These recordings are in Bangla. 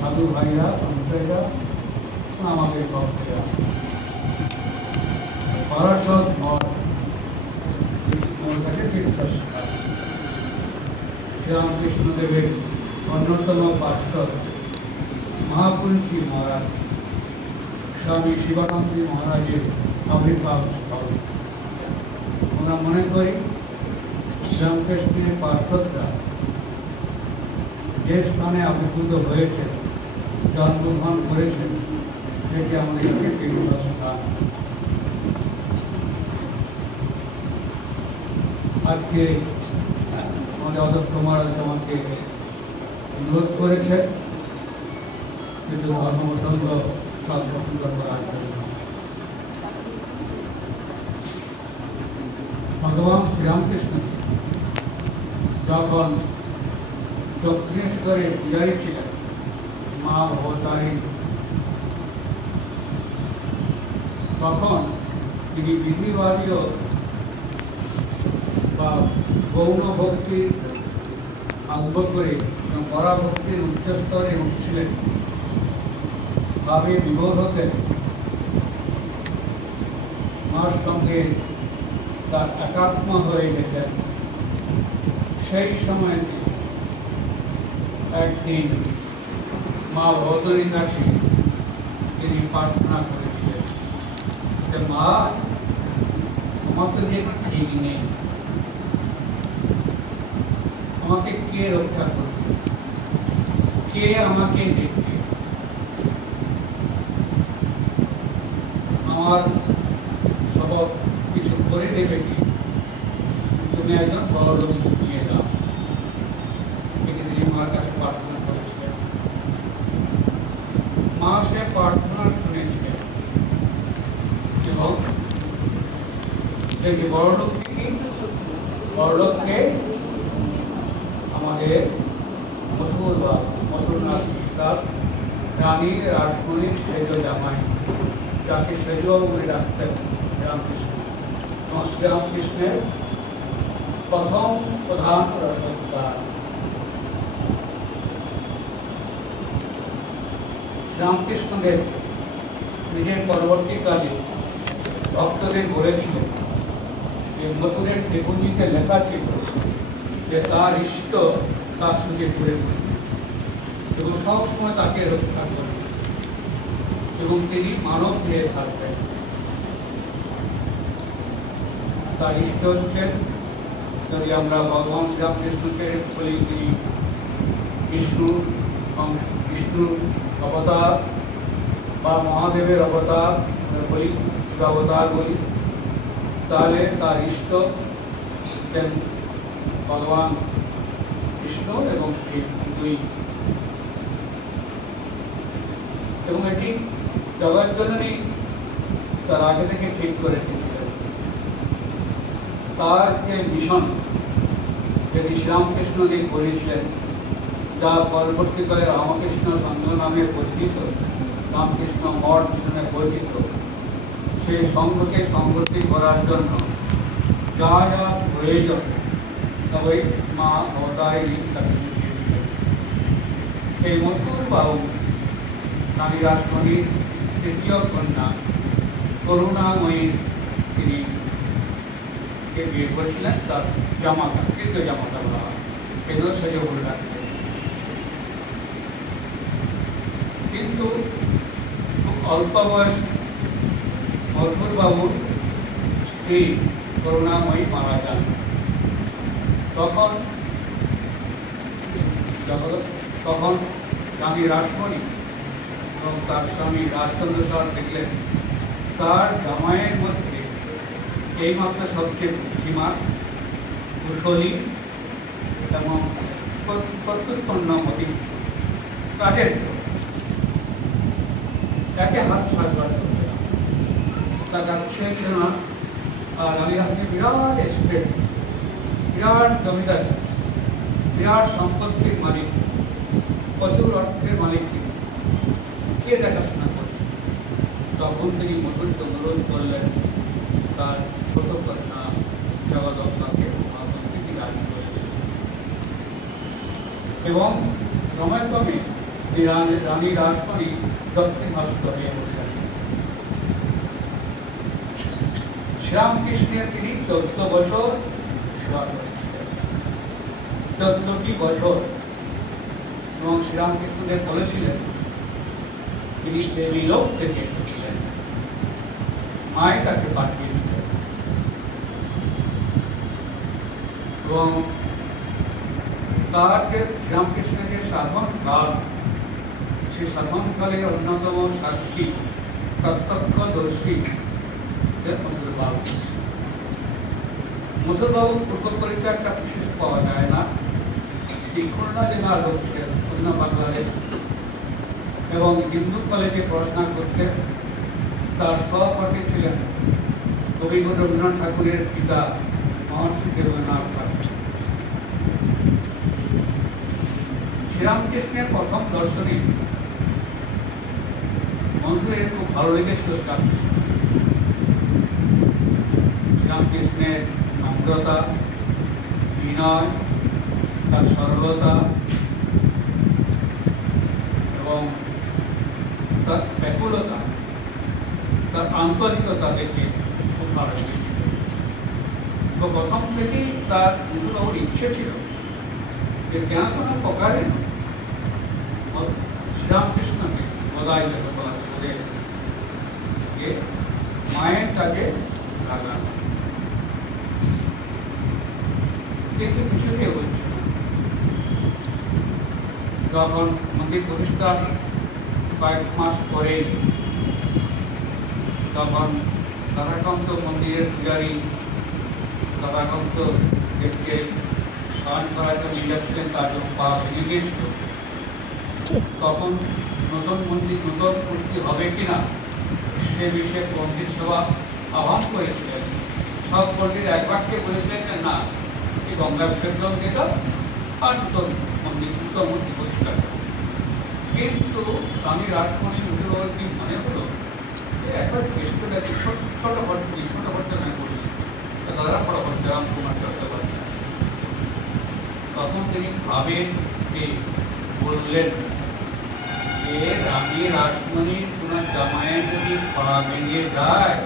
সাধু ভাইরা সন্তাইরা আমাদের ভক্তেরা পরাশর মঠ শ্রীরামকৃষ্ণদেবের অন্যতম পার্শ্বদ মহাপুরুষী মহারাজ স্বামী শিবানন্দী মহারাজের আবির্ভাব স্থল। আমরা মনে করি শ্রীরামকৃষ্ণের পার্শ্বদরা যে স্থানে আবির্ভূত হয়েছে, জন্মগ্রহণ করেছেন, সেটি আমাদেরকে তীর্থস্থান। আজকে আমাদের অধ্যক্ষ মহারাজ আমাকে অনুরোধ করেছে কিন্তু ধর্মপ্রসঙ্গ সব প্রসঙ্গ করার জন্য। ভগবান শ্রীরামকৃষ্ণ যখন দক্ষিণেশ্বরে বিহারী ছিলেন মা ভবতারী, তখন তিনি বিধিবাদীয় বা গৌণ ভক্তির আরম্ভ করে পরাভক্তির উচ্চস্তরে উঠছিলেন, ভাবে বিভোর হতেন, মার সঙ্গে তার একাত্ম হয়ে গেছেন। সেই সময় একদিন মা ভবতারীর কাছে তিনি প্রার্থনা করেছিলেন যে মা, আমার তো যে ঠিক নেই, আমাকে কে রক্ষা করবে, কে আমাকে দেখবে, আমার সব কিছু করে দেবে কি, তুমি একজন বড় লোক দিয়ে দাও। এটি তিনি মার কাছে প্রার্থনা করেছিলেন। মা সে প্রার্থনা শুনেছিলেন এবং বড় লোককে আমাদের মথুরনাথ মিশ্র রানী রাসমণির সেজ জামাই, যাকে সেজবাবু বলে ডাকতেন রামকৃষ্ণ, এবং শ্রীরামকৃষ্ণের প্রথম প্রধান রসদার। রামকৃষ্ণদেব নিজের পরবর্তীকালে ভক্তদের বলেছিলেন যে মথুরের ত্রিপুঞ্জিতে লেখা ছিল যে তার ইষ্ট তার সঙ্গে ঘুরে ঘুরবে এবং সবসময় তাকে রক্ষা করবে এবং তিনি মানব হয়ে থাকবেন। তার ইষ্ট হচ্ছেন, যদি আমরা ভগবান শ্রীরামকৃষ্ণকে বলি তিনি বিষ্ণু অবতার বা মহাদেবের অবতার বলি, অবতার বলি, তাহলে তার ইষ্ট ভগবান কৃষ্ণ এবং শিব দুই। এবং এটি জগৎজননী তার আগে থেকে ঠিক করেছিলেন। তার যে মিশন যেটি শ্রীরামকৃষ্ণদেব করেছিলেন, যা পরবর্তীকালে রামকৃষ্ণ সংঘ নামে পরিচিত, রামকৃষ্ণ মঠ নামে পরিচিত, সেই সংঘকে সংগতি করার জন্য যা যা প্রয়োজন সবাই মা ভবতারিণী তাকে দিয়েছিলেন। এই মথুর বাবু রানী রাসমণির তৃতীয় কন্যা করুণাময়ীর তিনি বিয়ে করেছিলেন। তার জামাতা, তৃতীয় জামাতা বলা হয়, কেন্দ্র সেজে বলে রাখতেন। কিন্তু খুব অল্প বয়স মথুর বাবুর স্ত্রী করুণাময়ী মারা যান। তখন রানী রাসমণি এবং তার স্বামী রাজচন্দ্র সর দেখলেন তার জামাইয়ের মধ্যে এইমাত্র সবচেয়ে বুদ্ধিমান, কুশলী এবং প্রত্যুৎপন্নমতি কাজের একে হাত সাজবার করবে না, তার কাছে ছিল না। আর আমি আপনি বিরাট এস্টেট, বিরাট জমিদার, বিরাট সম্পত্তির মালিক, প্রচুর অর্থের মালিক, কে দেখাশোনা করবে? তখন তিনি মধুরকে অনুরোধ করলেন তার ছোট কন্যা জগদম্বাকে তিনি রাজি করেছেন। এবং সময়ক্রমে রানী রাজমণি দক্ষিণ হস্ত হয়ে বসে আছেন। শ্রীরামকৃষ্ণের তিনি 14 বছর সেবা করেছিলেন, 14টি বছর। এবং শ্রীরামকৃষ্ণদেব বলেছিলেন তিনি দেবীলোক থেকে এসেছিলেন, মায় তাকে পাঠিয়ে দিতেন। এবং তার যে শ্রীরামকৃষ্ণের যে সাধন কাল, সেই সাধনকালের অন্যতম সাক্ষী প্রত্যক্ষদর্শী মধুবাবুর পূর্ব পরিচয়টা বিশেষ পাওয়া যায় না। এই খুলনা জেলার লোকের, খুলনা বাংলাদেশ এবং হিন্দু কলেজে পড়াশোনা করতেন। তার সহপাঠী ছিলেন কবিগুরু রবীন্দ্রনাথ ঠাকুরের পিতা মহর্ষি দেবেন্দ্রনাথ ঠাকুর। শ্রীরামকৃষ্ণের প্রথম দর্শনে মধুরের খুব ভালো লেগেছিল শ্রীরামকৃষ্ণের নম্রতা, বিনয়, তার সরলতা এবং তার ব্যাকুলতা, তার আন্তরিকতা দেখে খুব ভালো লেগেছিল। তো প্রথম থেকেই তার মধুবাবুর ইচ্ছে ছিল যে কেন কোনো প্রকারে শ্রীরামকৃষ্ণকে বলাই যাতে বলা করে যে মায়ের কাছে লাগানো, কিন্তু কিছুতেই হচ্ছে না। যখন মন্দির প্রতিষ্ঠা কয়েক মাস পরে তখন রাধাকান্ত মন্দিরের পূজারী রাধাকান্ত দেবকে স্মরণ করার জন্য যাচ্ছিলেন, তার জন্য পা ভেঙে গিয়েছিল। তখন নতুন মন্দির, নতুন মূর্তি হবে কিনা সে বিষয়ে পণ্ডিত সভা আহ্বান করেছিলেন। সব পণ্ডিত এক বাক্যে বলেছিলেন যে না, এই গঙ্গা বিসর্জন দিল আর নতুন মন্দির, নতুন মূর্তি প্রতিষ্ঠা করল। কিন্তু স্বামী রাজমণি মধুবাবুর কি মনে হলো যে একবার চেষ্টা দেখি ছোট ঘটনা করি, দাদা বড় ঘটনা রামকুমার চট্টোপাধ্যায়। তখন তিনি ভাবেন যে বললেন যে রানী রাসমণির তোমার জামাইয়ের যদি পা ভেঙে যায়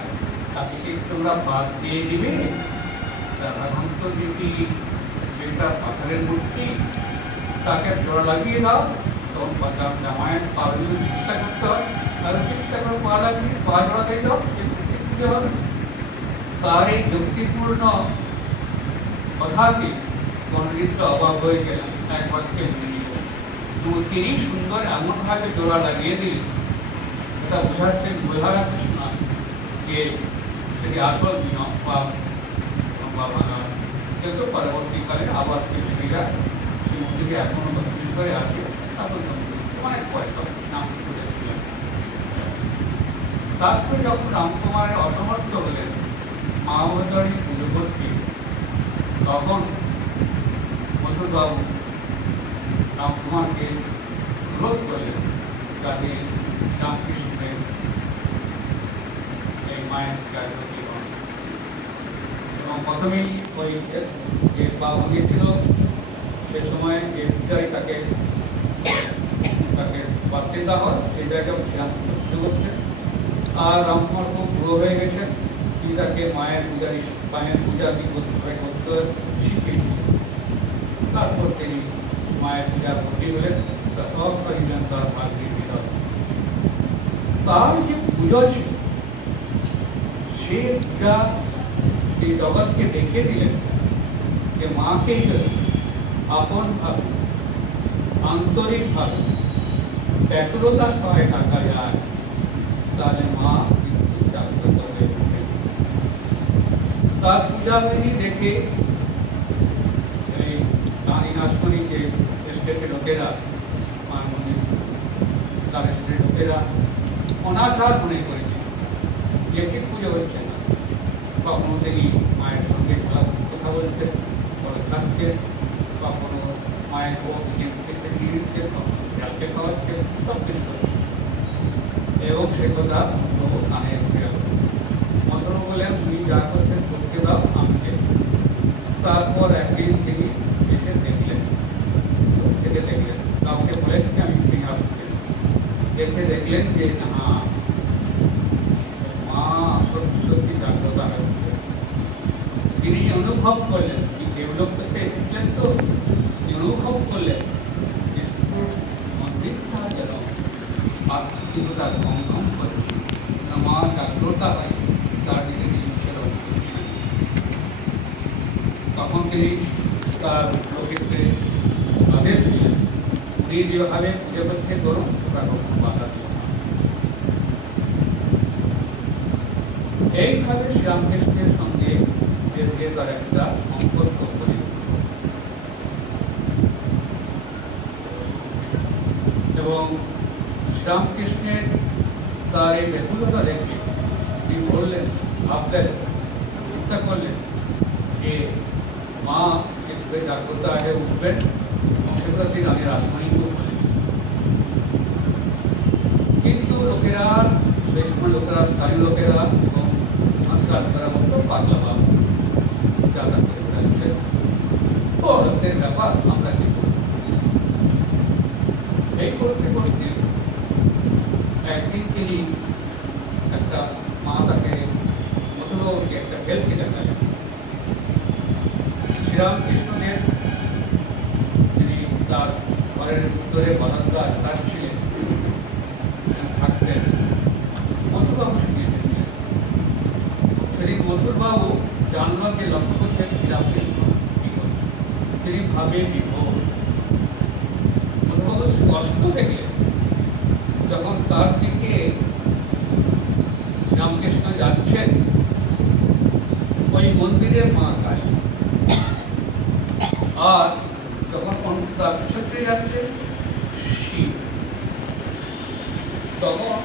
তাকে কি তোমরা বাদ দিয়ে দিবে? রাধাকান্ত যদি যেটা পাথরের মূর্তি তাকে জোড়া লাগিয়ে দাও, তখন জামাইয়ের পা ভেঙে চেষ্টা করতে হয়, তাহলে চেষ্টা করে পা লাগিয়ে পা জোড়া দিয়ে দাও, দিতে হবে। তার এই যুক্তিপূর্ণ কথাকে পণ্ডিত অবাক হয়ে গেলেন, একবার মেনে নিল। তিনি সুন্দর এমনভাবে জোড়া লাগিয়ে দিলেন, এটা বোঝা যাচ্ছে না যে সেটি আসল নিয়ম বা ভাঙা। কিন্তু পরবর্তীকালে আবার পৃথিবীরা সেই মন্দিরে এখনো দক্ষিণ করে আছে, অনেক পয়সা নাম করেছিলেন। তারপরে যখন রামকুমারের অসমর্থ হলেন মাহবুদারি পুজো করতে, তখন মধুরবাবু রামকুমারকে অনুরোধ করলেন যাতে রামকৃষ্ণের এই মায়ের জাগ্রতি হন। এবং প্রথমেই ওই যে পা ভেঙেছিল সে সময় যে পূজায় তাকে বাড়তে দেওয়া হয়, সেই জায়গায় পুজো করছেন। আর রামকুমার খুব বুড়ো হয়ে গেছেন, তিনি তাকে মায়ের পূজা করতে শিখিয়ে। তারপর তিনি মায়ের পূজা ভর্তি হলেন, সব করিলেন তার ভাগ্যের বিধান। তার যে পুজো ছিল সে পূজা এই জগৎকে দেখিয়ে দিলেন যে মাকেই আপন ভাবে, আন্তরিকভাবে, ব্যাকুলতার সহায় থাকা যায়, তাহলে মা জাগ্রত হয়ে ওঠেন। তার পূজাবিধি দেখে এই রানী রাসমণি যে স্টেটের লোকেরা, তার স্টেটের লোকেরা অনাচার মনে করেছে, যে ঠিক পুজো হচ্ছে না। কখনো তিনি মায়ের সঙ্গে কথা বলছেন, পরে থাকছেন, কখনো মায়ের বউ থেকে নিয়ে নিচ্ছেন, কখনো জলকে খাওয়াচ্ছেন, সব কিছু করছেন। এবং সে কথা কানে উঠে গেল। মন্ত্র বলেন, তুমি যা করছেন করতে দাও, আমি দেখব। তারপর একদিন তিনি এসে দেখলেন, থেকে দেখলেন, কাউকে বলেন যে আমি ফিরে আসছি, দেখে দেখলেন যে না, মা সত্যি সত্যি জাগ্রতা হচ্ছে। তিনি অনুভব করলেন, দেবলোক থেকে এসেছিলেন তো, অনুভব করলেন যে মন্দিরটা যেন আত্মীয়তা গমগম করছে, মা জাগ্রতা হয়, তার দিকে জিনিসের তখন তিনি তার লোকেতে আদেশ দিলেন, তিনি যেভাবে পুজো করতে করুন, ওটা কখনো বাধা দিল না। এইভাবে শ্রীরামকৃষ্ণের সঙ্গে তার একটা সম্পর্ক গড়ে উঠল। এবং শ্রীরামকৃষ্ণের তার এই ব্যাকুলতা দেখে তিনি বললেন, ভাবলেন, চিন্তা করলেন যে মা যে জাগ্রতা আগে উঠবেন, এবং সেগুলো তিনি আমি রাজমানিকেও বলেন। কিন্তু লোকেরা, সেই সময় লোকেরা, স্থানীয় লোকেরা এবং তারা বলতো পাগলা বাবু যাতা করে বেড়াচ্ছে, ওদের ব্যাপার, আমরা কি করব। এই করতে করতে একদিন তিনি একটা মা তাকে মধুবাবুকে একটা হেল্পকে দেখালেন। শ্রীরামকৃষ্ণদেব তিনি তার ঘরের উত্তরে বারান্দা ছিলেন, থাকতেন। মধুবাবু শিখিয়েছিলেন। তিনি মধুবাবু জানলাম যে লক্ষ্য করছেন শ্রীরামকৃষ্ণ কি করছেন। তিনি ভাবে বিভোর। মধুবাবু কষ্ট দেখলেন, যখন তার দিকে রামকৃষ্ণ যাচ্ছেন, ওই মন্দিরের মা কালী, আর যখন তার পিছনে যাচ্ছে শিব, তখন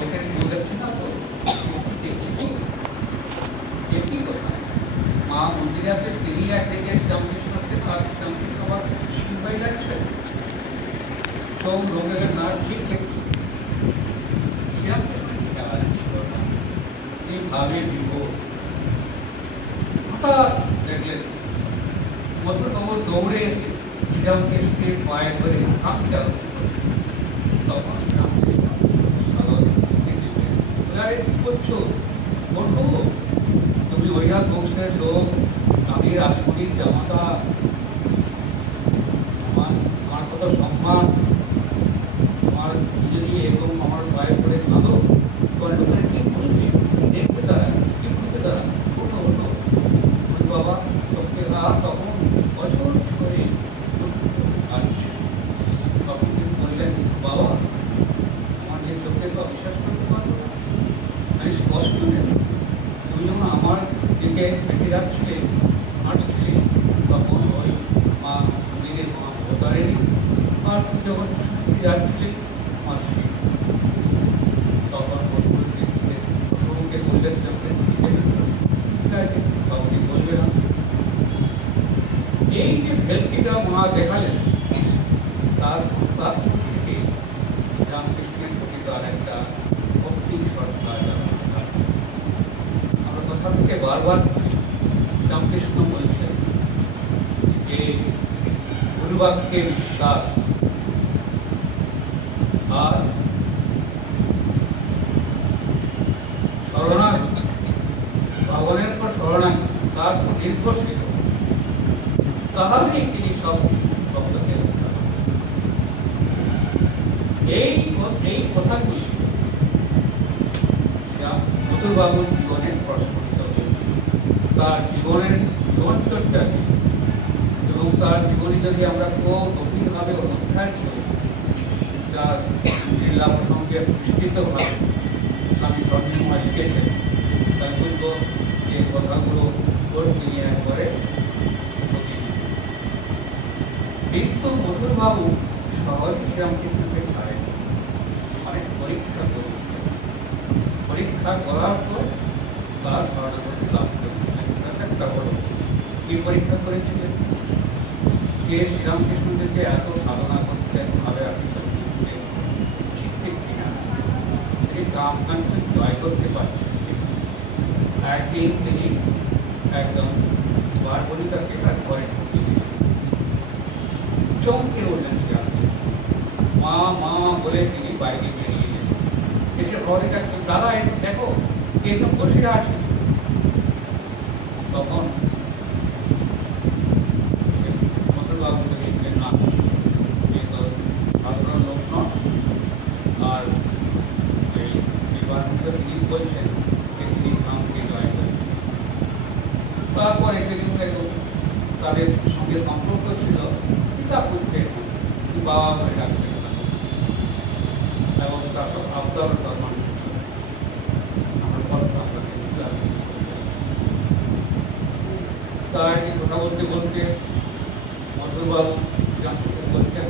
লোকের দেখছি না তো, একই কথা। মা মন্দিরে আছে, তিনি একদিকে রামকৃষ্ণকে, তার রামকৃষ্ণ আবার শিবাই যাচ্ছেন, সব লোকের না ঠিক দেখছি। ভাবে বিভোর। হঠাৎ দেখলেন মধুবাবু দৌড়ে এসে শ্রীরামকৃষ্ণের পায়ে ধরে হাঁটতে আরম্ভ করলেন। তখন কি করছো, বন্ধু, তুমি ওইরা বংশের লোক, আমি রাজপুরীর জামাতা, আমার কত সম্মান, আমার যদি এরকম আমার পায়ে ধরে কাঁদো, তোমার লোকের কি বলবে, দেখবে তারা, কি বলবে তারা, ওঠো ওঠো। বাবা তোকে তখন বছর ধরে আসছে। তখন তিনি বললেন, বাবা আমার যে চোখে তো বিশ্বাস করতে পারবো না, আমি স্পষ্ট নেই। তুমি যখন আমার দিকে হেঁটে যাচ্ছিলে, হাঁটছিলে, তখন ওই মা মন্দিরের মা অবতারেনি, আর যখন যাচ্ছিলে আমার শিব, তখন প্রভুকে বললেন, ঠিক আছে বাবুকে বলবে না। এই যে ভেলকিটা মা দেখালেন, তার থেকে রামকৃষ্ণের প্রতি তার একটা ভক্তি শ্রদ্ধা জানা। আমরা কথা থেকে বারবার রামকৃষ্ণ বলছেন যে গুরুবাক্যে বিশ্বাস আর শরণাগতি, ভগবানের পর শরণাগতি, তার উপর নির্ভরশীল, তাহলেই তিনি সব ভক্তকে রক্ষা করেন। এই কথাগুলি মধুবাবুর জীবনে প্রস্ফুটিত হয়েছে। তার জীবনের জীবনচর্চা এবং তার জীবনে যদি আমরা খুব গভীরভাবে অনুষ্ঠান করি, তার জিল্লা প্রসঙ্গে বিস্তৃতভাবে স্বামী স্বর্ণমা লিখেছেন, তার বলব যে কথাগুলো নিয়ে একবারে। কিন্তু মধুরবাবু সহজ শ্রীরামকৃষ্ণকে ছাড়েন। পরীক্ষা করুন, পরীক্ষা করার পর তার শরণাগতি লাভ করছিলেন। একটা বড় কি পরীক্ষা করেছিলেন? কে শ্রীরামকৃষ্ণদেরকে এত সাধনা করতেন, ভাবে আপনি ঠিক ঠিক কিনা তিনি কামকাঞ্চন জয় করতে পারছেন। একদিন তিনি একদম বারবণিকাকে তার ঘরে ঢুকে দিলেন, চমকে উঠলেন শ্রীরামকৃষ্ণ, মা মা বলে তিনি বাইরে বেরিয়ে গেলেন। এসে ঘরে দেখলেন, দাদা একটু দেখো কে তো বসে আছে। তখন মধুবাবু দেখলেন না, এ তো সাধারণ লোক নন, আর এই বিবাহিত তিনি বলছেন যে তিনি কামকে জয় করেন। তারপর একদিন তাদের সঙ্গে সম্পর্ক ছিল পিতা পুত্রের, বাবা বলে ডাকতেন এবং তারপর আবদার কর্মণ তার কথা বলতে বলতে মধুবাবু বলছেন,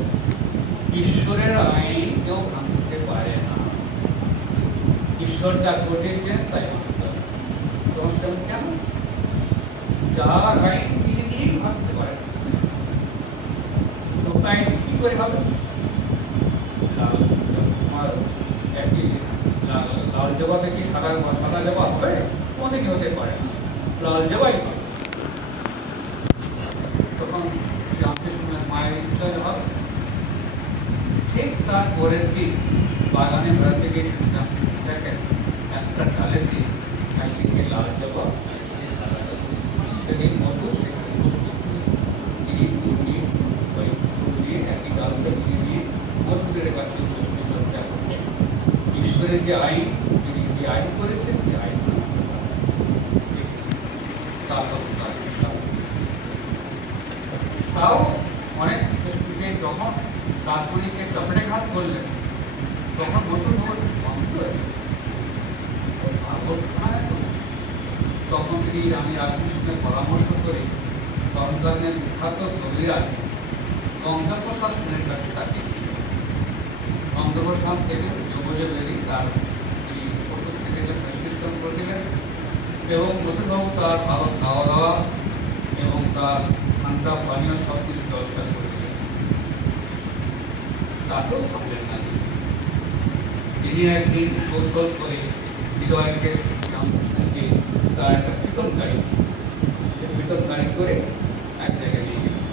ঈশ্বরের আইন কেউ ভাঙতে পারে না, ঈশ্বর যা ঘটেছেন তাই ভাঙতে হবে। কেন? যার আইন তিনি নিয়েই ভাঙতে পারেন, তো তাই কি করে হবে? তোমার একই লাল জবা থেকে সাদা জবা হবে? তোমাদের কি হতে পারে না, লাল জবাই হবে। তখন রামকৃষ্ণের মায়ের ইচ্ছা হবে। ঠিক তার পরের দিন বাগানে বেড়াতে গিয়ে দেখেন একটা ডালেতে একদিকে লাল জবা, সেদিন মধু একই ডালকে নিয়ে মধুদের কাছে চর্চা করছেন। ঈশ্বরের যে আইন, তিনি যে আইন করেছেন, যে আইন তাও অনেক স্টুডেন্ট যখন দার্শনিকে চপেটাঘাত করলেন, তখন নতুন বন্ধ হয়ে তখন তিনি আমি রামকৃষ্ণের পরামর্শ করে চন্দ্রানের বিখ্যাত কবিরাজ গঙ্গাপ্রসাদ সেনের কাছে তাকে গঙ্গাপ্রসাদ থেকে যোগাযোগ বেরিয়ে তার এই ওষুধ থেকে প্রেসক্রিপশন করে দিলেন এবং নতুনবাবু তার ভালো খাওয়া দাওয়া এবং তার ঠান্ডা পানীয় সব কিছু ব্যবস্থা করে দিলেন। তাতেও থাকলেন না, তিনি একদিন কৌশল করে হৃদয়কে রামকৃষ্ণকে তার একটা কীর্তনকারী করে এক জায়গায় নিয়ে গেলেন।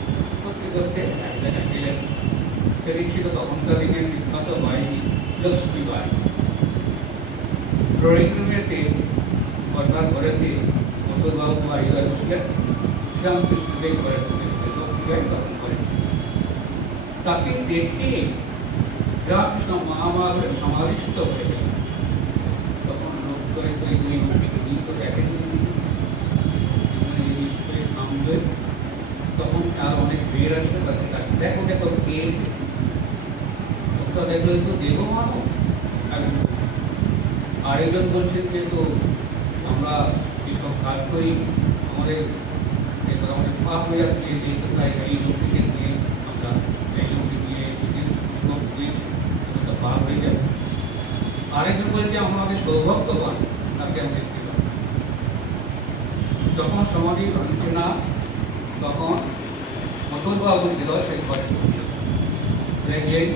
করতে করতে এক জায়গায় গেলেন, সেদিন ছিল তখনকার দিনের বিখ্যাত বাহিনী লক্ষ্মী বাহিনী। ড্রয়িং রুমেতে বর্ষার ঘরেতে মধুবাবু বা হৃদয় বসলেন, শ্রীরামকৃষ্ণকে ঘরে লক্ষ্মীবাই তখন করেন। তাকে দেখে রামকৃষ্ণ মহামাবে সমাবিষ্ট হয়ে গেলেন। তখন লোক করে দেখেন নামবে, তখন আর অনেক বের আসবে তাদের কাছে, দেখো দেখো কে দেখলো তো দেব মানো। আরেকজন বলছেন যে তো আমরা যেসব কাজ করি আমাদের পাপ হয়ে যাচ্ছে, এই লোকটিকে দিয়ে আমরা এই লোকটি দিয়ে পাপ হয়ে যাবে। আরেকজন বলছে আমাদের সৌভাগ্যবান, তাকে আমি দেখতে পাই। যখন সমাধি ভাঙছে না, তখন মধুবাবু হৃদয় সেই ঘরে দেখলেন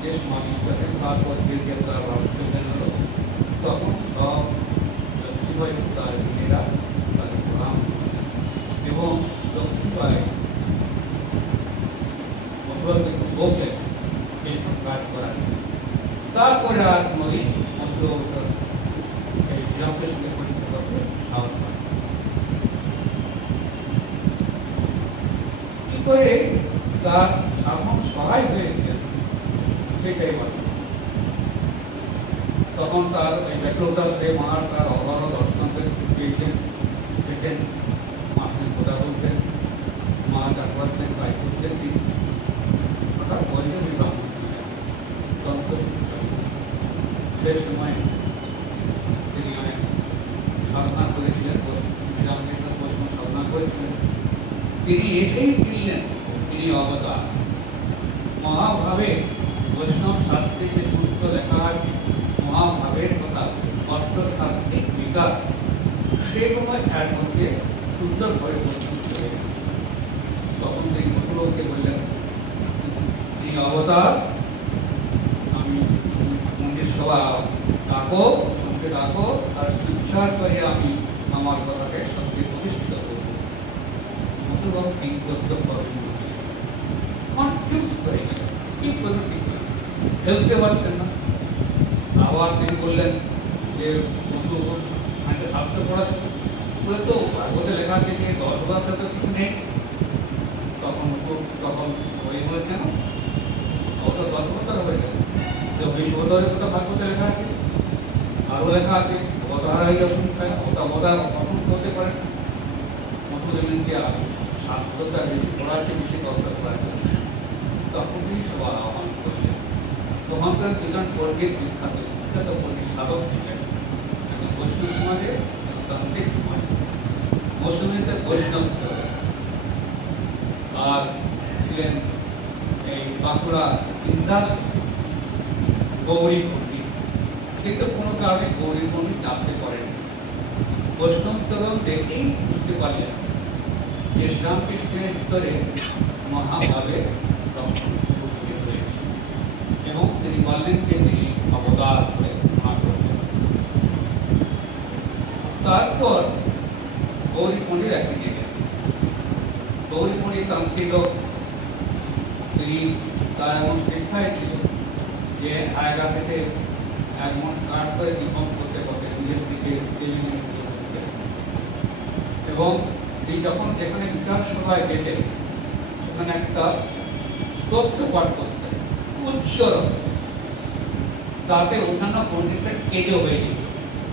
যে সমাধি করছেন, তারপর যে তারা ভাবতে গেল, তখন সব লক্ষ্মীবাই তার মেয়েরা তাকে প্রণাম এবং লক্ষ্মীবাই মধুবাবুকে বললেন এইসব কাজ করার। তারপরে আর কোনোদিন মধুবাবু এই শ্রীরামকে সঙ্গে পরীক্ষা করতে সাহস পায়। কি করে তার সামন সহায় হয়েছিল সেটাই বলে। তখন তার এই ব্যক্ততাতে মার তার অবরোধ অর্থনকে পেয়েছেন, দেখেন মাকে কথা বলতেন, মা যা করতেন তাই করতেন। তিনি হঠাৎ বলছেন সেই সময় তিনি অনেক সাধনা করেছিলেন, শ্রীরামকৃষ্ণ বৈষ্ণব সাধনা করেছিলেন। তিনি এসেই ফিরলেন, তিনি অবতার মহাভাবে বৈষ্ণব শাস্ত্রে যে সূত্র লেখা আছে সেই সময় এর মধ্যে সুন্দরভাবে প্রস্তুত করে তখন তিনি মধুলোককে বললেন, তিনি অবতার, আমি মন্দির সভা ডাকো, আমাকে ডাকো, আর বিচার করে আমি আমার কথাকে সত্যি প্রতিষ্ঠিত করব। মধুবাবু ঠিক করতে পারবেন চুপ করে গেলেন, কি করবে ঠিক করে ফেলতে পারছেন না। আবার তিনি বললেন যে মধু একটা শাস্ত্র পড়াচ্ছে বলে, তো ভাগবতে লেখা আছে যে 10,000 তো কিছু নেই। তখন তখন ওই হয়েছে না, অত 10,000 হয়ে গেছে, 20,000 কথা ভাগবতে লেখা আছে, আরো লেখা আছে অবতার হয়ে যাবেন, অবতার গঠন করতে পারেন। মধু দেখলেন যে শাস্ত্রটা বেশি পড়াচ্ছে, বেশি কষ্ট করাচ্ছে। তখন তিনি সবার আহ্বান করলেন। তখনকার দুজন স্বর্গের বিখ্যাত বিখ্যাত পণ্ডিত সাধক ছিলেন, একজন বৈষ্ণব সমাজে, তান্ত্রিক সমাজে। মৌসুমীতে বৈষ্ণব আর ছিলেন এই বাঁকুড়া ইন্দাস গৌরী পণ্ডিত, কিন্তু কোনো কারণে গৌরী পণ্ডিত জানতে পারেন। বৈষ্ণব তরুণ দেখেই বুঝতে পারলেন যে শ্রীরামকৃষ্ণের ভিতরে মহাভাবে রক্ষণ রয়েছে, এবং তিনি বললেন যে তিনি অবতার করে করবেন। তারপর গৌরী পণ্ডিত একদিকে গেলেন। গৌরী পণ্ডিত তান্ত্রিক, তিনি তার এমন শিক্ষায় ছিল যে আয়গা থেকে এমন কাঠ করে নিগম করতে করতে নিজের দিকে এবং তিনি যখন যেখানে বিচার সভায় যেতেন সেখানে একটা স্তোত্র পাঠ করতেন উচ্চর, তাতে অন্যান্য পণ্ডিতরা কেঁদে হয়ে যেত,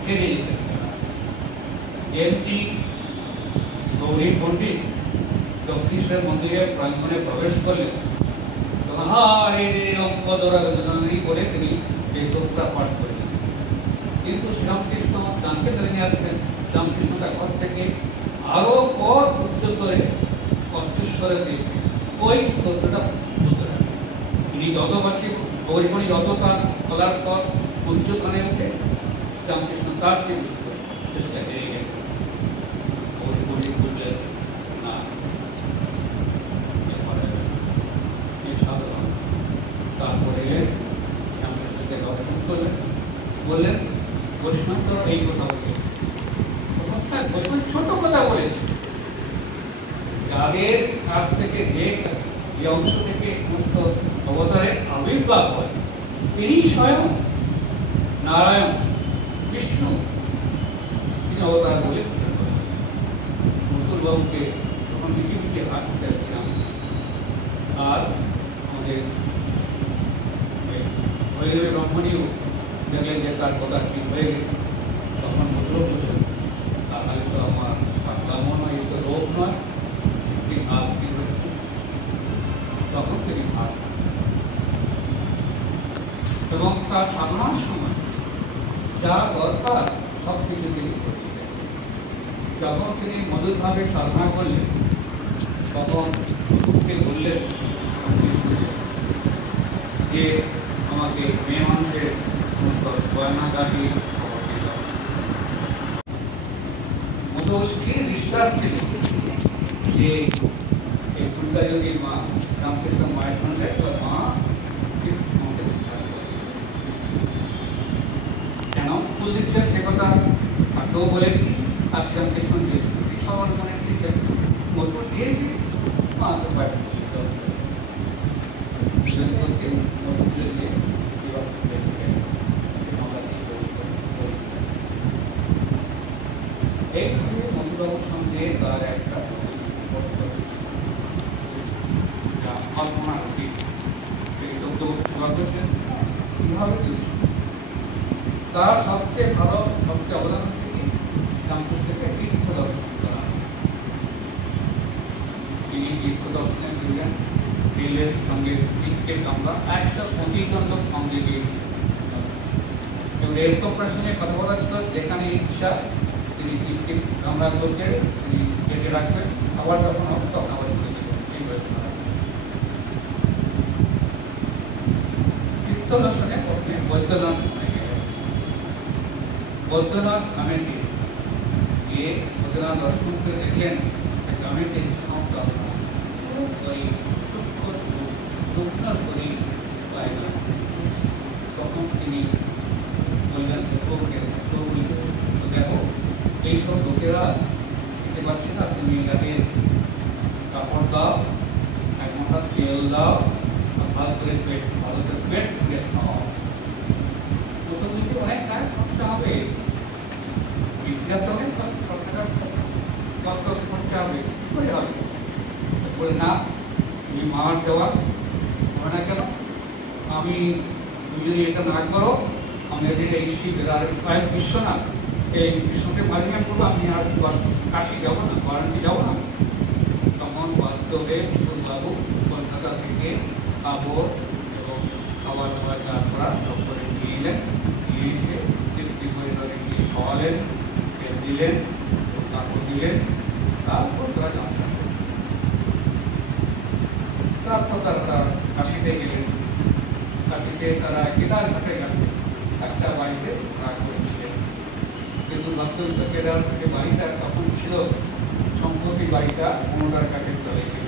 কেঁদে যেতেন। এমনি গৌরী পণ্ডিত দক্ষিণেশ্বর মন্দিরের প্রাঙ্গণে প্রবেশ করলেন, বলে তিনি এই স্তোত্রটা পাঠ করলেন। কিন্তু শ্রীরামকৃষ্ণ জানতে পেরে আসছেন, শ্রীরামকৃষ্ণ তার ঘর থেকে আরো পর উচ্চতরে কণ্ঠস্বরে ওই স্তোত্রটা বলতে থাকেন। তিনি যত বাকি গৌরীমণি যত তার বলার পর উচ্চখানে উঠে শ্রীরামকৃষ্ণ তার চেষ্টা হেরে গেলেন। গৌরীমণি বললেন, না তারপরে শ্রীরামকৃষ্ণকে দর্শন করলেন, বললেন বৈষ্ণব তো এই কথা বলছে, ছোট কথা বলেছে, যাদের কাছ থেকে যে অংশ থেকে সমস্ত অবতারের আবির্ভাব হয় তিনি স্বয়ং নারায়ণ বিষ্ণু, তিনি অবতার বলে মুকুলবাবুকে তখন পৃথিবীতে হাঁটতে চাইছিলাম। আর আমাদের ব্রহ্মণীও দেখলেন যে তার কথা ঠিক হয়ে গেছে, তখন মুকুল বসে তাহলে তো আমার পাতলামো নয়, এই তো রোগ নয়, একটি ঘাত কি হচ্ছে, তখন তিনি ঘাত এবং তার সাধনার সময় যা দরকার সব কিছু তিনি করছিলেন। যখন তিনি মধুরভাবে সাধনা করলেন তখন কুকুরকে বললেন যে আমাকে মেয়ে মানুষের সমস্ত গয়নাগাটি খবর দিল। মধুকে বিশ্বাস ছিল যে এই ফুলটা যদি মা রামকৃষ্ণ মায়ের সঙ্গে মা আমাকে বিশ্বাস করে, কেন ফুল দিচ্ছে সে কথা আগেও বলেছি, আজকে রামকৃষ্ণ দিয়েছি সবার মনে দিচ্ছে মধু দিয়েছি, মা তো পারে এইভাবে মধুবাবুর সঙ্গে তার একটা তার সবচেয়ে ভালো সবচেয়ে অবদান থেকে রামকৃষ্ণকে তীর্থ দর্শন করা। তিনি তীর্থ দর্শনে দিলেন, রেলের সঙ্গে তীর্থের কামরা 125 জন লোক সঙ্গে গিয়েছিলেন এবং রেল কর্পোরেশনের কথা বলা ছিল যেখানে ইচ্ছা তিনি তীর্থের কামরাগুলোকে তিনি কেটে রাখবেন, আবার যখন হবে তখন আবার চলে যাবেন। এই ব্যবস্থা তীর্থ দর্শনে প্রথমে বৈদ্যনাথ বৈদ্যনাথ নামের গিয়ে ওদের দর্শন করে দেখলেন গ্রামের যে সমস্ত ওই দক্ষিণ করি তখন তিনি বললেন দেখো এইসব লোকেরা খেতে পারছে না, তুমি এটাকে কাপড় দাও, এক মাথা তেল দাও, ভালো করে পেট তুলে খাওয়াও। প্রথম দিকে অনেক কাজ করতে হবে, বিদ্যাতে অনেক খরচা খরচা হবে, কি করে হবে? বলে না, তুমি মার দেওয়া হবে না কেন? তুমি যদি এটা না করো, আমি এই শিবের আর বিশ্বনাথ এই বিশ্বকে মালিকা করবো, আমি আর কাশি যাবো না, বারাণসী যাবো না। তখন বাস্তবে বাবু কলকাতা থেকে কাপড় এবং খাবার দাবার যা করা সব করে নিয়ে এলেন, নিয়ে এসে তৃপ্তি করে তাদের নিয়ে খাওয়ালেন, দিলেন, কাপড় দিলেন, তারপর তারা যাত্রা করলেন। তারপর তারা কাশিতে গেলেন, কাশিতে তারা কেদারঘাটে গেলেন, একটা বাড়িতে রাগ করেছিলেন। কিন্তু বাস্তবিক কেদারঘাটে বাড়িটা তখন ছিল সম্পত্তি, বাড়িটা মনোদার কাঠের তলে ছিল।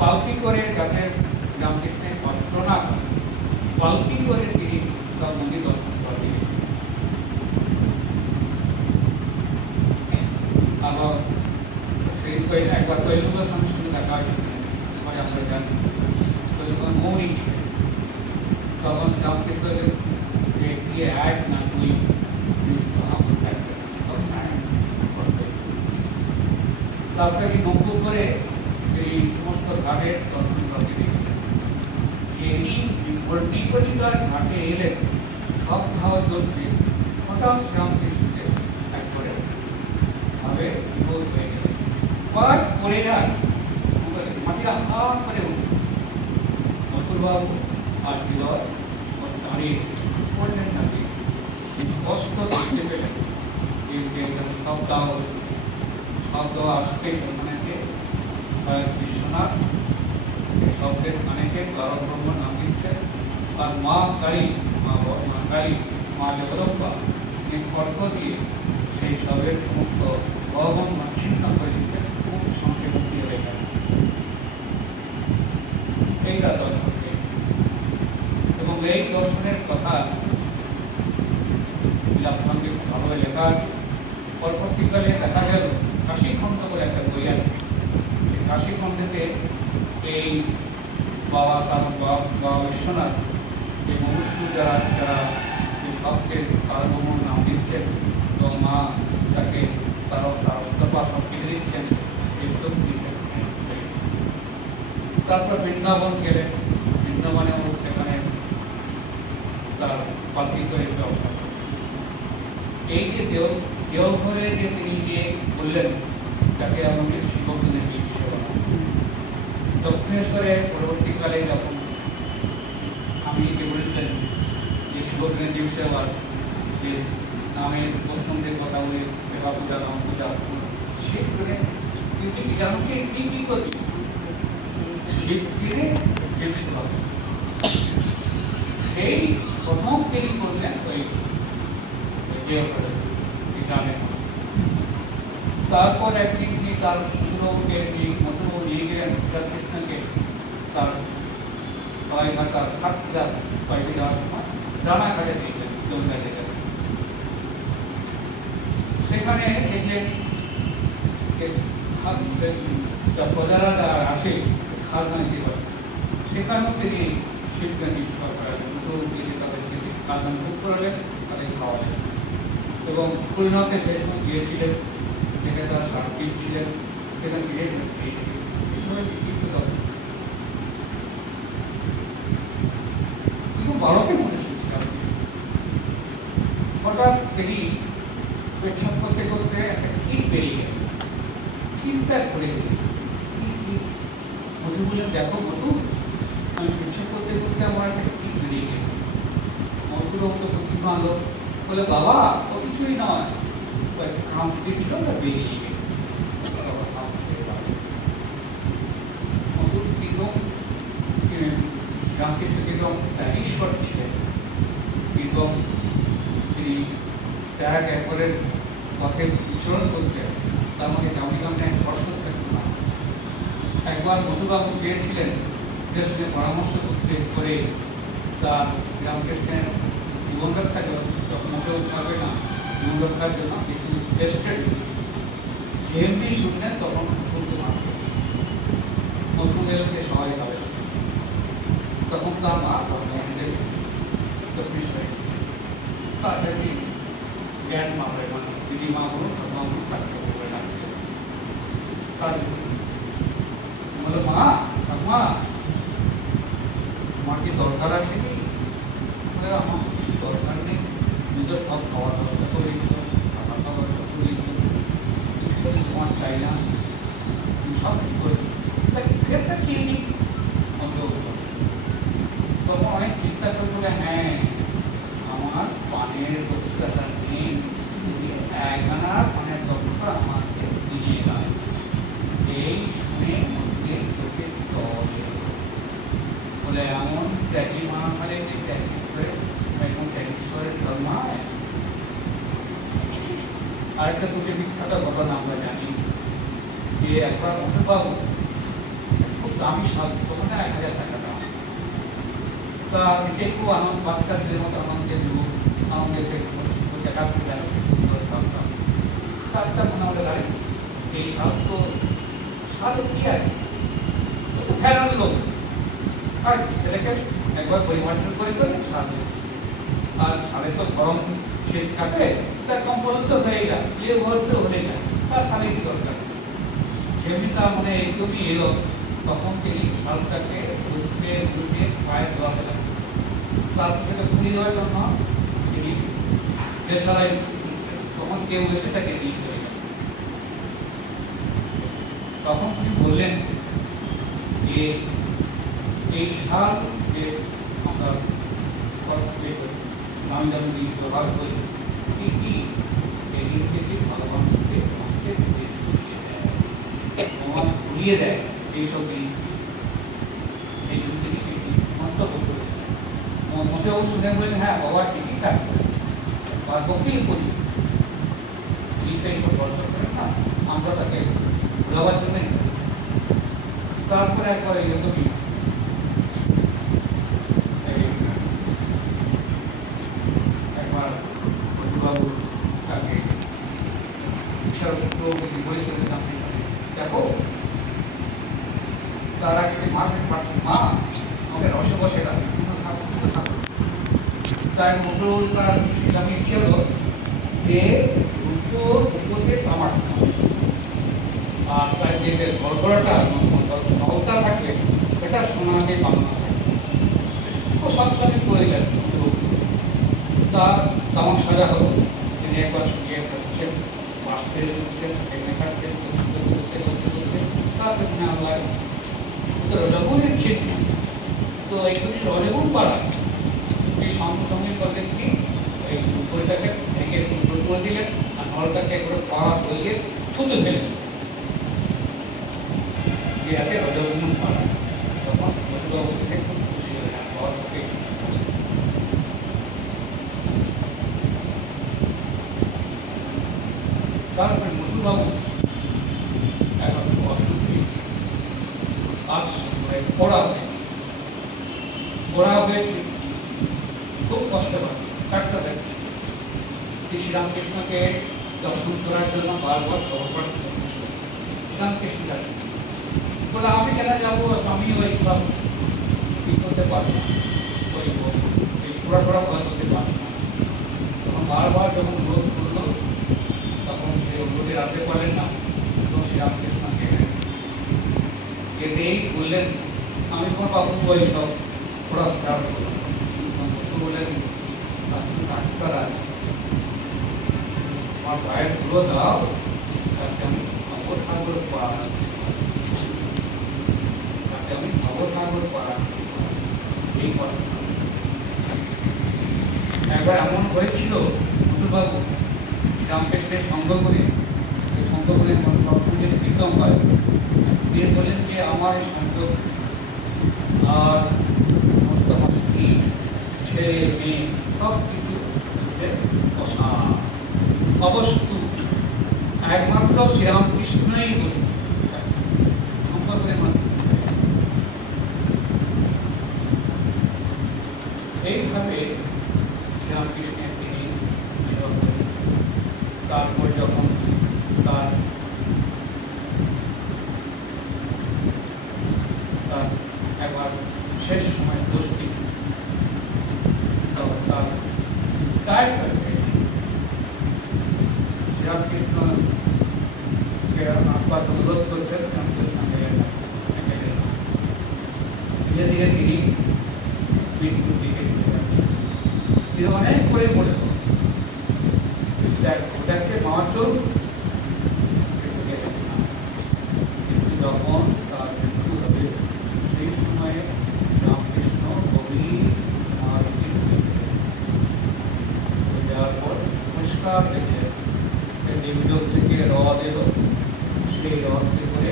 পালকি করে যাতে রামকৃষ্ণের কষ্ট না, পালকি করে তিনি তার মন্দির দর্শন করেন। আবার সেই একবার তৈলুকের সঙ্গে দেখা হয়, সবাই আমরা জানি তখন মৌলিক তখন রামকৃষ্ণের যে দিয়ে এক না দুই তারপরে নৌকো করে এই সমস্ত ঘাটের দর্শন করতে দেখি। ভর্তিকলিকার ঘাটে এলেন, সব খাওয়া চলছে, হঠাৎ রামকৃষ্ণকে একবারে ভাবে বিপদ হয়ে গেল, পাঠ পড়ে যায়, মাটিটা হাত করে উঠল। মথুরবাবু আর বিরয় দাঁড়িয়ে পড়লেন না, স্পষ্ট দেখতে পেলেন শব্দ আসবে বিশ্বনাথ শব্দের অনেকে পরব্রহ্ম নাম দিচ্ছেন, আর মা কালী, মা জগদম্বা অর্থ দিয়ে সেই সবের সমস্ত ভগবান মাচ্ছিন্ন করে দিচ্ছেন, খুব সংক্ষেপ দিয়ে লেখা। এইটা দর্শন, এবং এই দর্শনের কথা আপনাকে ভালোভাবে লেখা। পরবর্তীকালে দেখা গেল কাশীখণ্ড করে একটা বই আছে, কাশীখণ্ডেতে এই বাবা বিশ্বনাথ যে মনুষ্য যারা এই ভক্তের সার্বভৌম নাম দিচ্ছেন এবং মা তাকে তার অস্তপা সব কেটে দিচ্ছেন, তারপর বৃন্দাবন গেলেন, বৃন্দাবনেও সেখানে তার পালকি করে ব্যবসা। এই যে দেওঘরে যে তিনি যে বললেন তাকে আমাদের শিবদিনের দক্ষিণেশ্বরে পরবর্তীকালে যখন আমি যে বলেছিলেন যে শিবদিনের দিবসে আবার যে নামের প্রসঙ্গের কথা বলে সেবা পূজা, নাম পূজা, সেখানে কিন্তু জানকে কি করি শিবদিনে সেই প্রথম তিনি করলেন ওই দেওঘরে গ্রামে। তারপর একদিন তিনি তার সুন্দরকে মধুবাবু নিয়ে গেলেন কৃষ্ণকে তার সবাই তার খাটটা বাড়িতে যাওয়ার সময় ডানা ঘাটে দিয়েছেন, জমিদারে গেলেন। সেখানে দেখলেন প্রজারা যারা আসে খাজনা দিতে পারে, সেখানেও তিনি শিবগান তাদেরকে খাজনা ভোগ করালেন, তাদের খাওয়ালেন। এবং খুলনাতে সেখানে গিয়েছিলেন, যেখানে তারা সার্কিট ছিলেন, সেখানে গিয়ে ভারতে মনে হঠাৎ তিনি পেশাব করতে করতে একটা কি বেরিয়ে গেল, চিন্তা করে মধু বললেন, দেখো মধু, আমি পেশাব করতে করতে আমার একটা কি বেরিয়ে গেল। মধুর তো বুদ্ধি মানল, বলে বাবা ও কিছুই নয়, কাম ছিল না বেরিয়ে গেল। মধুর কিরকম রামকৃষ্ণ কিরকম ঈশ্বর ছিলেন, এক একবারে পথে বিচরণ করতে তার মধ্যে জামিগামে স্পষ্ট থাকতো না। একবার মধুবাবু পেয়েছিলেন ওদের সঙ্গে পরামর্শ করতে করে তার রামকৃষ্ণের জীবন রক্ষার জন্য যখন মোটেও পারবে না, জীবন রক্ষার জন্য কিছু টেস্টেড এমনি শুনলেন তখন শুনতে পারবে নতুন এলোকে সবাই হবে। তখন তার মা তাড়াতাড়ি জ্ঞান মা হয়ে মানে দিদি মা বলুন ঠাকুমা বলুন তাকে বলে ডাকছে। তার বলে মা ঠাকুমা তোমার কি দরকার আছে কি? আমার কিছু দরকার নেই, নিজের সব খাওয়া দাওয়া করে খাবার দাবার করে কিছু তোমার চাই না, সব কিছু করে ফেরটা খেয়ে নিই। তখন অনেক চিন্তা করে বলে হ্যাঁ আমার পানের দক্ষতা নেই, একখানা পানের দক্ষতা আমাকে দিয়ে দেয়। এই শুনে মধ্যে চোখে বলে এমন ট্যাগি মহামারে যে ট্যাগি করে এখন ট্যাগি করে ধর্মায়। আরেকটা তোকে বিখ্যাত ঘটনা আমরা জানি যে একবার মধুবাবু খুব দামি সাহায্য তখন 1000 টাকা দাম তা একটু আনন্দ বাচ্চাদের মতো আনন্দের লোক আনন্দের টাকা তারটা মনে হলে গাড়ি এই সাহায্য সাহায্য কি আছে ফেরান লোক আর ছেলেকে একবার পরিবর্তন করে করে সাহায্য আর সাড়ে তো গরম শীত কাটে তার কম্পন তো হয়ে যায় যে বলতে হলে যায় তার সাড়ে কি দরকার যেমনি তার মনে একদমই এলো তখন তিনি সালটাকে ঘুরতে পায়ে দেওয়া গেলাম তার থেকে ঘুরিয়ে দেওয়ার জন্য তিনি বেসারাই তখন কেউ এসে তাকে নিয়ে চলে গেল। তখন তিনি বললেন যে এই সাল যে আমরা নাম যেমন ব্যবহার করি কি এই থেকে ভগবানকে ভগবান ঘুরিয়ে দেয় এইসব জিনিস এই জিনিসকে মন্তব্য করে মোটেও শুনে বলেন হ্যাঁ বাবা ঠিকই থাকে তার পক্ষেই করি এইসব দর্শন করেন না আমরা তাকে ঘুরাবার জন্যই তারপরে একবার এরকমই একবার মধুবাবু তাকে বলে চলেছিলাম দেখো তার আগে মা আমাকে রসে বসে তাই মোটরটার আমি ইচ্ছে হলো যে দুপুরে তামাক আর তার যে গড়গড়াটা নলটা থাকবে সেটা সোনাকে বানানো থাকে ও সব সাথে করে গেছে তার তামাক সাজা হলো তিনি একবার শুকিয়ে থাকছেন বাঁচতে হচ্ছেন এখানে খাচ্ছেন করতে তারপরে আমরা রজগুণের ক্ষেত্রে তো এইগুলি রজগুণ পাড়া এই সঙ্গে সঙ্গে করলেন কি এই উপরটাকে ভেঙে টুকরো করে দিলেন আর নলটাকে করে পাড়া বইয়ে থুতে ফেলেন এতে রজগুণ পাড়া তখন মধুবাবু থেকে খুব খুশি হলেন থেকে তারপরে মধুবাবু এখন অসুখী আজ পড়া হয়েছে খুব কষ্ট কাটতে হবে শ্রীরামকৃষ্ণকে দর্শন করার জন্য বারবার সহপাঠ শ্রীরামকৃষ্ণ বলে আমি কেন যাবো আমি ওই সব কি করতে পারবো না ওই পুরা ভয় করতে পারবো না তখন বারবার যখন রোধ করলো তখন সে রোদে রাখতে পারেন না তখন শ্রীরামকৃষ্ণকে এতেই বললেন আমি তোমার বাবু ওই সব थोड़ा खराब होगा तो बोले डाक्टर आज और गाइड खुलो जाओ ताकि हम खबर ठाकुर पढ़ा ताकि हम खबर ठाकुर पढ़ा এই কথা একবার এমন হয়েছিল মধুবাবু রামকৃষ্ণের সঙ্গ করে সঙ্গে বিক্রম হয় তিনি বলেন যে আমার এই সঙ্গ আর ছেলে মেয়ে সব কিছু অশান্ত এইভাবে শ্রীরামকৃষ্ণের তিনি তারপর যখন তার একবার শেষ সময় দোষটি তার তাই শ্রীরামকৃষ্ণকে আব্বাস অনুরোধ করছেন ধীরে ধীরে তিনি মৃত্যুর দিকে তিনি অনেক করে মনে করেন ওটাকে মাত্র কিন্তু যখন তার মৃত্যু হবে সেই সময়ে রামকৃষ্ণ গভীর যাওয়ার পর পরিষ্কার দেখে দেবীলোক থেকে হ্রদ এলো সেই হ্রদকে করে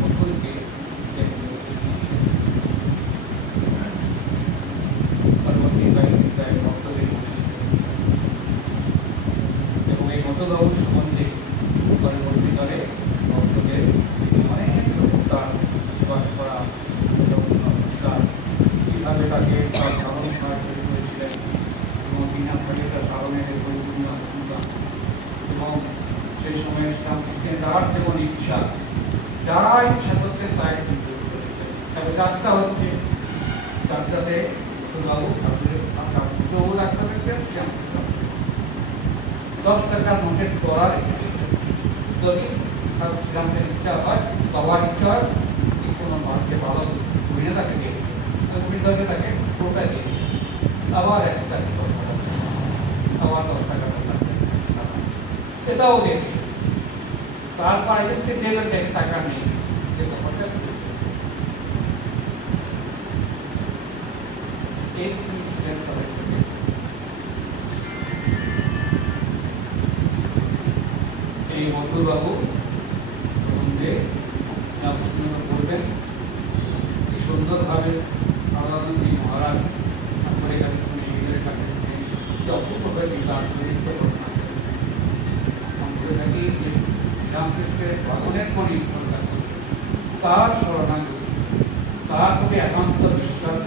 মকুলকে এবং এই মতবাবু সম্বন্ধে পরবর্তীকালে ভক্তদের অনেক তার প্রকাশ করা কীভাবে তাকে তার ধারণ করার তৈরি করেছিলেন এবং বিনা ফলে তার ধারণের পরিপূর্ণ আশঙ্কা এবং সেই সময়ে রামকৃষ্ণের যার যেমন ইচ্ছা যারা ইচ্ছা করতেন তাই কিন্তু করেছেন। তবে যাত্রা হচ্ছে যাত্রাতে বাবু ঠাকুর ডাক্তার দেখবেন 10 টাকার নোটের করা রেখেছে যদি শ্রীরামের ইচ্ছা হয় বাবার ইচ্ছা হয় কোনো মানুষকে ভালো ঘুরে তাকে দিয়ে ঘুরে তাকে টোটা দিয়ে আবার 1 টাকা আবার 10 টাকা এটাও দেখে তারপর এসে দেবেন দেখে টাকা নেই যে ব্যাপারটা এই মধুরবাবু বলবেন কি সুন্দরভাবে আলাদী মহারাজ অপূর্বভাবে থাকি রামকৃষ্ণের অনেক মনে তার শরণাগতি তার প্রতি একান্ত বিশ্বাস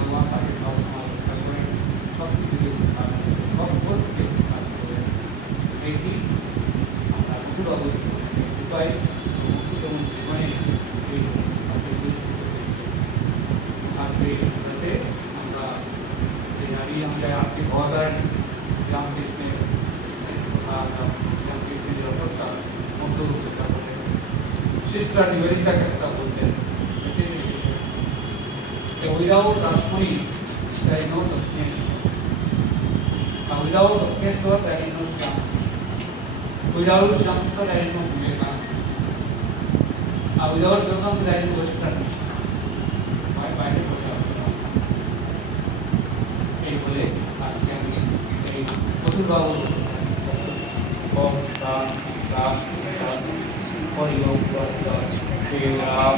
আল্লাহ তাকে সব কিছু এটি আমরা দুপুর উপায় যেমন জীবনে যাতে আমরা যে নারী আমরা আজকে হওয়া যায় রামকৃষ্ণের রামকৃষ্ণের অবস্থা মধ্যবর্তী সিস্টার নিবেদিতা একটা বলতেন without Rashmi there is no Dakshineshwar. Without Dakshineshwar there is no Shyam. Without Shyamswar there is no Vivekananda. Without Yogam there is no Western mission. বাইরে বসে এই বলে আজকে আমি এই মধুরবাবু হরিওম শ্রী রাম